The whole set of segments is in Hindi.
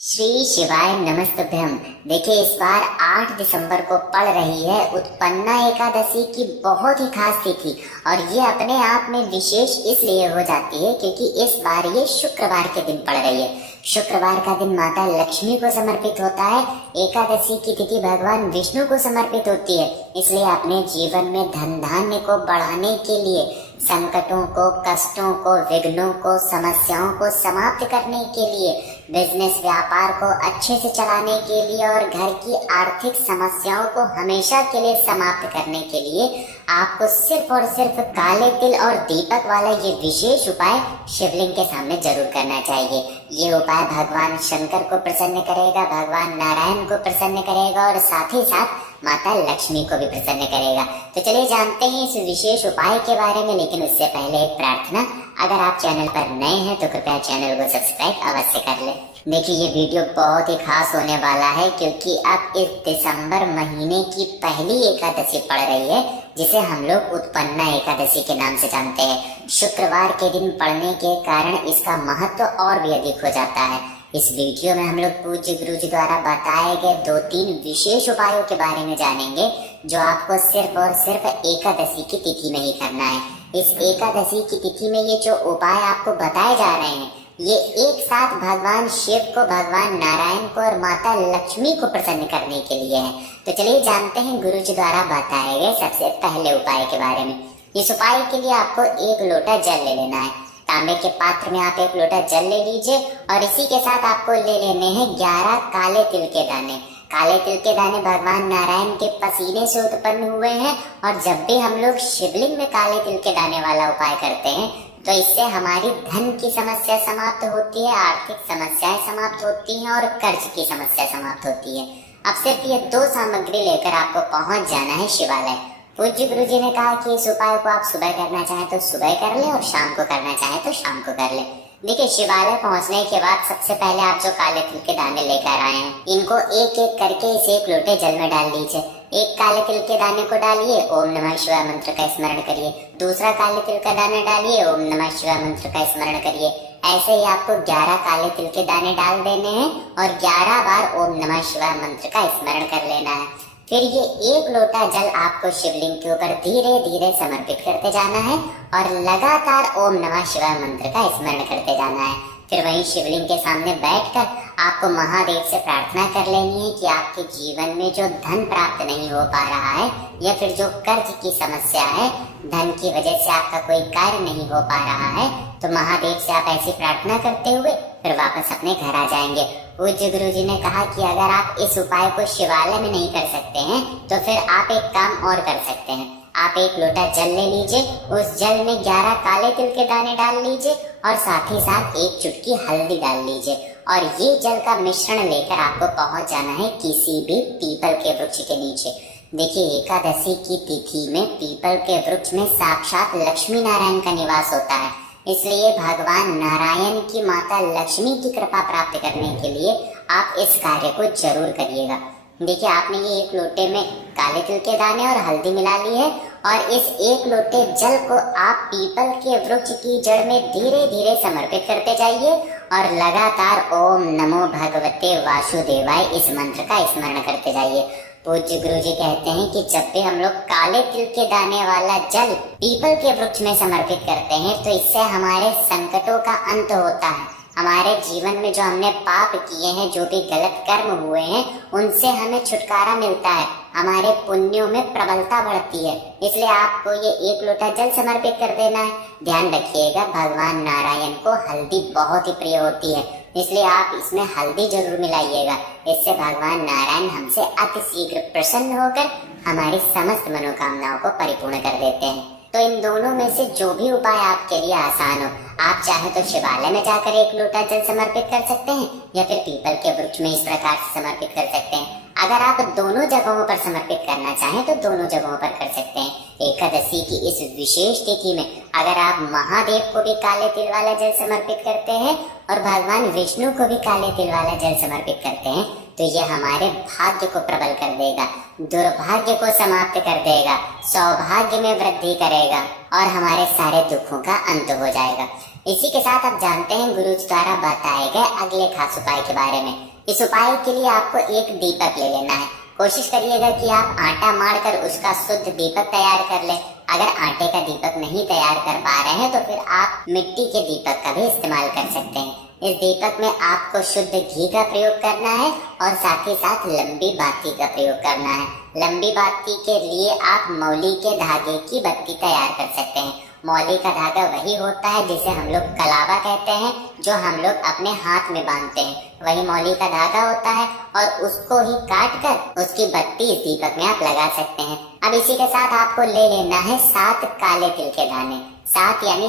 श्री शिवाय नमस्तुभ्यम। देखिए, इस बार 8 दिसंबर को पड़ रही है उत्पन्ना एकादशी की बहुत ही खास तिथि, और ये अपने आप में विशेष इसलिए हो जाती है क्योंकि इस बार ये शुक्रवार के दिन पड़ रही है। शुक्रवार का दिन माता लक्ष्मी को समर्पित होता है। एकादशी की तिथि भगवान विष्णु को समर्पित होती है। इसलिए अपने जीवन में धन धान्य को बढ़ाने के लिए, संकटों को, कष्टों को, विघ्नों को, समस्याओं को समाप्त करने के लिए, बिजनेस व्यापार को अच्छे से चलाने के लिए और घर की आर्थिक समस्याओं को हमेशा के लिए समाप्त करने के लिए आपको सिर्फ और सिर्फ काले तिल और दीपक वाला ये विशेष उपाय शिवलिंग के सामने जरूर करना चाहिए। ये उपाय भगवान शंकर को प्रसन्न करेगा, भगवान नारायण को प्रसन्न करेगा और साथ ही साथ माता लक्ष्मी को भी प्रसन्न करेगा। तो चलिए जानते हैं इस विशेष उपाय के बारे में, लेकिन उससे पहले एक प्रार्थना, अगर आप चैनल पर नए हैं तो कृपया चैनल को सब्सक्राइब अवश्य कर लें। देखिए, ये वीडियो बहुत ही खास होने वाला है क्योंकि अब इस दिसंबर महीने की पहली एकादशी पड़ रही है, जिसे हम लोग उत्पन्ना एकादशी के नाम से जानते हैं। शुक्रवार के दिन पड़ने के कारण इसका महत्व और भी अधिक हो जाता है। इस वीडियो में हम लोग पूज्य गुरु जी द्वारा बताए गए 2-3 विशेष उपायों के बारे में जानेंगे, जो आपको सिर्फ और सिर्फ एकादशी की तिथि में ही करना है। इस एकादशी की तिथि में ये जो उपाय आपको बताए जा रहे हैं, ये एक साथ भगवान शिव को, भगवान नारायण को और माता लक्ष्मी को प्रसन्न करने के लिए है। तो चलिए जानते हैं गुरु जी द्वारा बताए गए सबसे पहले उपाय के बारे में। इस उपाय के लिए आपको 1 लोटा जल ले लेना है। तांबे के पात्र में आप 1 लोटा जल ले लीजिए और इसी के साथ आपको ले लेने हैं 11 काले तिल के दाने। काले तिल के दाने भगवान नारायण के पसीने से उत्पन्न हुए हैं, और जब भी हम लोग शिवलिंग में काले तिल के दाने वाला उपाय करते हैं तो इससे हमारी धन की समस्या समाप्त होती है, आर्थिक समस्याएं समाप्त होती हैं और कर्ज की समस्या समाप्त होती है। अब सिर्फ ये 2 सामग्री लेकर आपको पहुंच जाना है शिवालय। पूज्य गुरु जी ने कहा कि इस उपाय को आप सुबह करना चाहें तो सुबह कर ले और शाम को करना चाहें तो शाम को कर ले। देखिए, शिवालय पहुंचने के बाद सबसे पहले आप जो काले तिल के दाने लेकर आए हैं, इनको एक एक करके इस 1 लोटे जल में डाल लीजिए। एक काले तिल के दाने को डालिए, ओम नमः शिवाय मंत्र का स्मरण करिए। दूसरा काले तिल का दाना डालिए, ओम नमः शिवाय मंत्र का स्मरण करिए। ऐसे ही आपको 11 काले तिल के दाने डाल देने हैं और 11 बार ओम नमः शिवाय मंत्र का स्मरण कर लेना है। फिर ये 1 लोटा जल आपको शिवलिंग के ऊपर धीरे धीरे समर्पित करते जाना है और लगातार ओम नमः शिवाय मंत्र का स्मरण करते जाना है। फिर वहीं शिवलिंग के सामने बैठकर आपको महादेव से प्रार्थना कर लेनी है कि आपके जीवन में जो धन प्राप्त नहीं हो पा रहा है या फिर जो कर्ज की समस्या है, धन की वजह से आपका कोई कार्य नहीं हो पा रहा है, तो महादेव से आप ऐसी प्रार्थना करते हुए फिर वापस अपने घर आ जाएंगे। पूज्य गुरु जी ने कहा कि अगर आप इस उपाय को शिवालय में नहीं कर सकते हैं तो फिर आप एक काम और कर सकते हैं। आप 1 लोटा जल ले लीजिए, उस जल में 11 काले तिल के दाने डाल लीजिए और साथ ही साथ 1 चुटकी हल्दी डाल लीजिए, और ये जल का मिश्रण लेकर आपको पहुंच जाना है किसी भी पीपल के वृक्ष के नीचे। देखिए, एकादशी की तिथि में पीपल के वृक्ष में साक्षात लक्ष्मी नारायण का निवास होता है। इसलिए भगवान नारायण की माता लक्ष्मी की कृपा प्राप्त करने के लिए आप इस कार्य को जरूर करिएगा। देखिए, आपने ये 1 लोटे में काले तिल के दाने और हल्दी मिला ली है, और इस 1 लोटे जल को आप पीपल के वृक्ष की जड़ में धीरे धीरे समर्पित करते जाइए और लगातार ओम नमो भगवते वासुदेवाय इस मंत्र का स्मरण करते जाइए। पूज्य गुरु जी कहते हैं कि जब भी हम लोग काले तिल के दाने वाला जल पीपल के वृक्ष में समर्पित करते हैं तो इससे हमारे संकटों का अंत होता है। हमारे जीवन में जो हमने पाप किए हैं, जो भी गलत कर्म हुए हैं, उनसे हमें छुटकारा मिलता है, हमारे पुण्यों में प्रबलता बढ़ती है। इसलिए आपको ये 1 लोटा जल समर्पित कर देना है। ध्यान रखिएगा, भगवान नारायण को हल्दी बहुत ही प्रिय होती है, इसलिए आप इसमें हल्दी जरूर मिलाइएगा। इससे भगवान नारायण हमसे अति शीघ्र प्रसन्न होकर हमारी समस्त मनोकामनाओं को परिपूर्ण कर देते हैं। तो इन दोनों में से जो भी उपाय आपके लिए आसान हो, आप चाहे तो शिवालय में जाकर 1 लोटा जल समर्पित कर सकते हैं या फिर पीपल के वृक्ष में इस प्रकार से समर्पित कर सकते हैं। अगर आप दोनों जगहों पर समर्पित करना चाहें तो दोनों जगहों पर कर सकते हैं। एकादशी की इस विशेष तिथि में अगर आप महादेव को भी काले तिल वाला जल समर्पित करते हैं और भगवान विष्णु को भी काले तिल वाला जल समर्पित करते हैं तो यह हमारे भाग्य को प्रबल कर देगा, दुर्भाग्य को समाप्त कर देगा, सौभाग्य में वृद्धि करेगा और हमारे सारे दुखों का अंत हो जाएगा। इसी के साथ आप जानते हैं गुरुजी द्वारा बताए गए अगले खास उपाय के बारे में। इस उपाय के लिए आपको एक दीपक ले लेना है। कोशिश करिएगा कि आप आटा मारकर उसका शुद्ध दीपक तैयार कर ले। अगर आटे का दीपक नहीं तैयार कर पा रहे हैं तो फिर आप मिट्टी के दीपक का भी इस्तेमाल कर सकते हैं। इस दीपक में आपको शुद्ध घी का प्रयोग करना है और साथ ही साथ लंबी बाती का प्रयोग करना है। लंबी बाती के लिए आप मौली के धागे की बत्ती तैयार कर सकते हैं। मौली का धागा वही होता है जिसे हम लोग कलावा कहते हैं, जो हम लोग अपने हाथ में बांधते हैं, वही मौली का धागा होता है और उसको ही काट कर उसकी बत्ती इस दीपक में आप लगा सकते हैं। अब इसी के साथ आपको ले लेना है 7 काले तिल के दाने। 7 यानी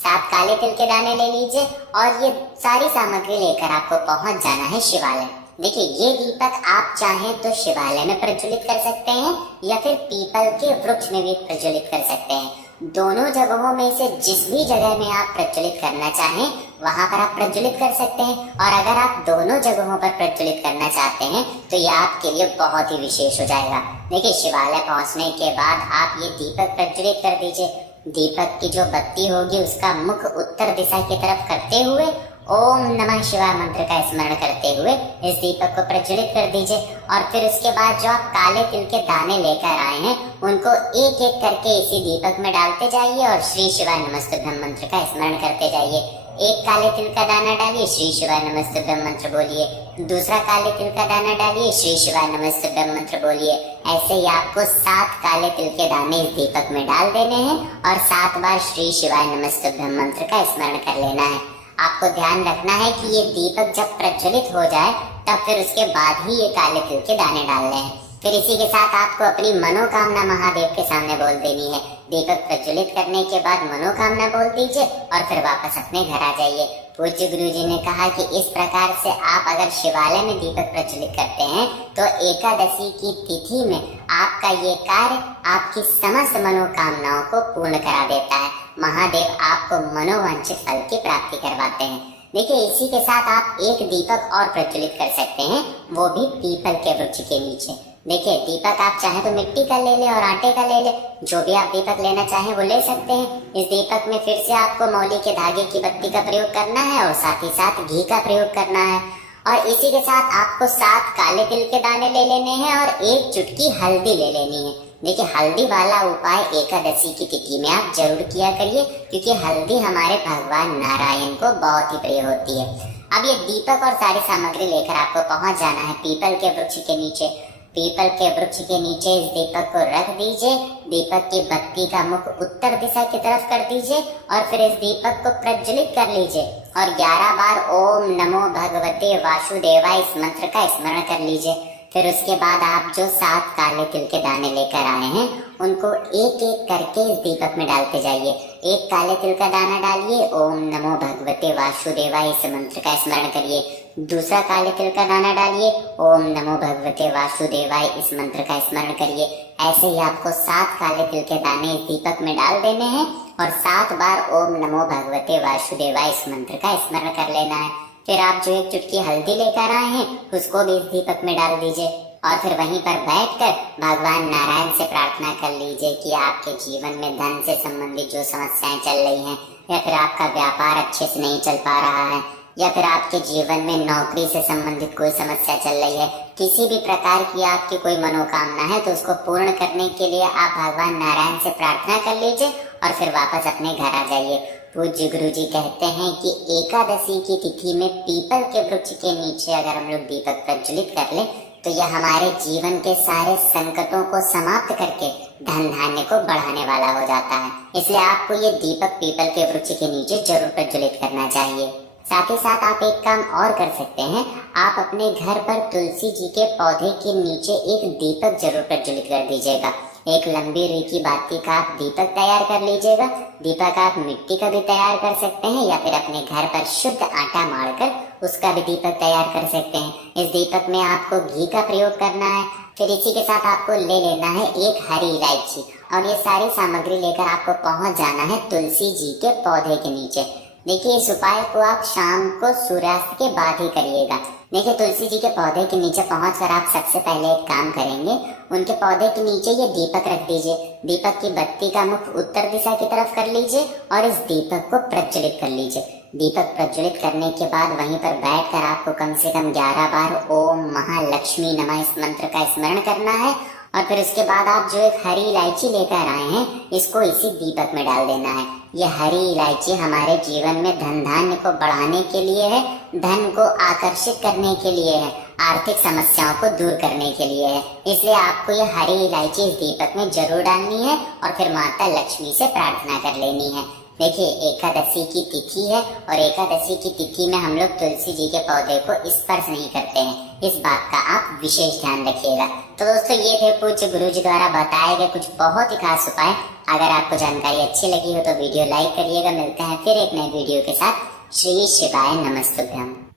7 काले तिल के दाने ले लीजिए और ये सारी सामग्री लेकर आपको पहुंच जाना है शिवालय। देखिए, ये दीपक आप चाहें तो शिवालय में प्रज्वलित कर सकते हैं या फिर पीपल के वृक्ष में भी प्रज्वलित कर सकते हैं। दोनों जगहों में से जिस भी जगह में आप प्रज्वलित करना चाहें वहां पर आप प्रज्वलित कर सकते हैं। और अगर आप दोनों जगहों पर प्रज्वलित करना चाहते हैं तो ये आपके लिए बहुत ही विशेष हो जाएगा। देखिए, शिवालय पहुंचने के बाद आप ये दीपक प्रज्वलित कर दीजिए। दीपक की जो बत्ती होगी उसका मुख उत्तर दिशा की तरफ करते हुए ओम नमः शिवाय मंत्र का स्मरण करते हुए इस दीपक को प्रज्वलित कर दीजिए। और फिर उसके बाद जो आप काले तिल के दाने लेकर आए हैं उनको एक एक करके इसी दीपक में डालते जाइए और श्री शिवाय नमस्तुभ्यं मंत्र का स्मरण करते जाइए। एक काले तिल का दाना डालिए, श्री शिवाय नमस्तुभ्यं मंत्र बोलिए। दूसरा काले तिल का दाना डालिए, श्री शिवाय नमस्तुभ्यं मंत्र बोलिए। ऐसे ही आपको 7 काले तिल के दाने इस दीपक में डाल देने हैं और 7 बार श्री शिवाय नमस्तुभ्यं मंत्र का स्मरण कर लेना है। आपको ध्यान रखना है कि ये दीपक जब प्रज्वलित हो जाए तब फिर उसके बाद ही ये काले तिल के दाने डालने हैं। फिर इसी के साथ आपको अपनी मनोकामना महादेव के सामने बोल देनी है। दीपक प्रज्वलित करने के बाद मनोकामना बोल दीजिए और फिर वापस अपने घर आ जाइए। पूज्य गुरुजी ने कहा कि इस प्रकार से आप अगर शिवालय में दीपक प्रज्वलित करते हैं तो एकादशी की तिथि में आपका ये कार्य आपकी समस्त मनोकामनाओं को पूर्ण करा देता है। महादेव आपको मनोवांछित फल की प्राप्ति करवाते हैं। देखिए, इसी के साथ आप एक दीपक और प्रज्वलित कर सकते हैं, वो भी पीपल के वृक्ष के नीचे। देखिए, दीपक आप चाहे तो मिट्टी का ले ले और आटे का ले ले, जो भी आप दीपक लेना चाहें वो ले सकते हैं। इस दीपक में फिर से आपको मौली के धागे की बत्ती का प्रयोग करना है और साथ ही साथ घी का प्रयोग करना है। और इसी के साथ आपको 7 काले तिल के दाने ले लेने हैं और 1 चुटकी हल्दी ले लेनी है। देखिए, हल्दी वाला उपाय एकादशी की तिथि में आप जरूर किया करिए, क्योंकि हल्दी हमारे भगवान नारायण को बहुत ही प्रिय होती है। अब ये दीपक और सारी सामग्री लेकर आपको पहुंच जाना है पीपल के वृक्ष के नीचे। पीपल के वृक्ष के नीचे इस दीपक को रख दीजिए। दीपक की बत्ती का मुख उत्तर दिशा की तरफ कर दीजिए और फिर इस दीपक को प्रज्वलित कर लीजिए और 11 बार ओम नमो भगवते वासुदेवाय इस मंत्र का स्मरण कर लीजिए। फिर उसके बाद आप जो 7 काले तिल के दाने लेकर आए हैं उनको एक एक करके इस दीपक में डालते जाइए। एक काले तिल का दाना डालिए, ओम नमो भगवते वासुदेवाय इस मंत्र का स्मरण करिए। दूसरा काले तिल का दाना डालिए, ओम नमो भगवते वासुदेवाय इस मंत्र का स्मरण करिए। ऐसे ही आपको 7 काले तिल के दाने इस दीपक में डाल देने हैं और 7 बार ओम नमो भगवते वासुदेवाय इस मंत्र का स्मरण कर लेना है। फिर आप जो 1 चुटकी हल्दी लेकर आए हैं उसको भी इस दीपक में डाल दीजिए और फिर वहीं पर बैठकर भगवान नारायण से प्रार्थना कर लीजिए कि आपके जीवन में धन से संबंधित जो समस्याएं चल रही हैं या फिर आपका व्यापार अच्छे से नहीं चल पा रहा है या फिर आपके जीवन में नौकरी से संबंधित कोई समस्या चल रही है, किसी भी प्रकार की आपकी कोई मनोकामना है तो उसको पूर्ण करने के लिए आप भगवान नारायण से प्रार्थना कर लीजिए और फिर वापस अपने घर आ जाइए। पूज्य गुरुजी कहते हैं कि एकादशी की तिथि में पीपल के वृक्ष के नीचे अगर हम लोग दीपक प्रज्वलित कर ले तो यह हमारे जीवन के सारे संकटों को समाप्त करके धन धान्य को बढ़ाने वाला हो जाता है। इसलिए आपको ये दीपक पीपल के वृक्ष के नीचे जरूर प्रज्वलित करना चाहिए। साथ ही साथ आप एक काम और कर सकते हैं, आप अपने घर पर तुलसी जी के पौधे के नीचे एक दीपक जरूर प्रज्वलित कर दीजिएगा। एक लंबी रुई की बाती का आप दीपक तैयार कर लीजिएगा। दीपक आप मिट्टी का भी तैयार कर सकते हैं या फिर अपने घर पर शुद्ध आटा मारकर उसका भी दीपक तैयार कर सकते हैं। इस दीपक में आपको घी का प्रयोग करना है। फिर इसी के साथ आपको ले लेना है एक हरी इलायची और ये सारी सामग्री लेकर आपको पहुंच जाना है तुलसी जी के पौधे के नीचे। देखिए इस उपाय को आप शाम को सूर्यास्त के बाद ही करिएगा। देखिए तुलसी जी के पौधे के नीचे पहुंचकर आप सबसे पहले एक काम करेंगे, उनके पौधे के नीचे ये दीपक रख दीजिए। दीपक की बत्ती का मुख उत्तर दिशा की तरफ कर लीजिए और इस दीपक को प्रज्वलित कर लीजिए। दीपक प्रज्वलित करने के बाद वहीं पर बैठकर आपको कम से कम 11 बार ओम महालक्ष्मी नमः इस मंत्र का स्मरण करना है। और फिर उसके बाद आप जो एक हरी इलायची लेकर आए हैं, इसको इसी दीपक में डाल देना है। यह हरी इलायची हमारे जीवन में धन धान्य को बढ़ाने के लिए है, धन को आकर्षित करने के लिए है, आर्थिक समस्याओं को दूर करने के लिए है। इसलिए आपको यह हरी इलायची इस दीपक में जरूर डालनी है और फिर माता लक्ष्मी से प्रार्थना कर लेनी है। देखिए एकादशी की तिथि है और एकादशी की तिथि में हम लोग तुलसी जी के पौधे को स्पर्श नहीं करते हैं, इस बात का आप विशेष ध्यान रखिएगा। तो दोस्तों ये थे पूज्य गुरु जी द्वारा बताए गए कुछ बहुत ही खास उपाय। अगर आपको जानकारी अच्छी लगी हो तो वीडियो लाइक करिएगा। मिलते हैं फिर एक नए वीडियो के साथ। श्री शिवाय नमस्तुभ्यम।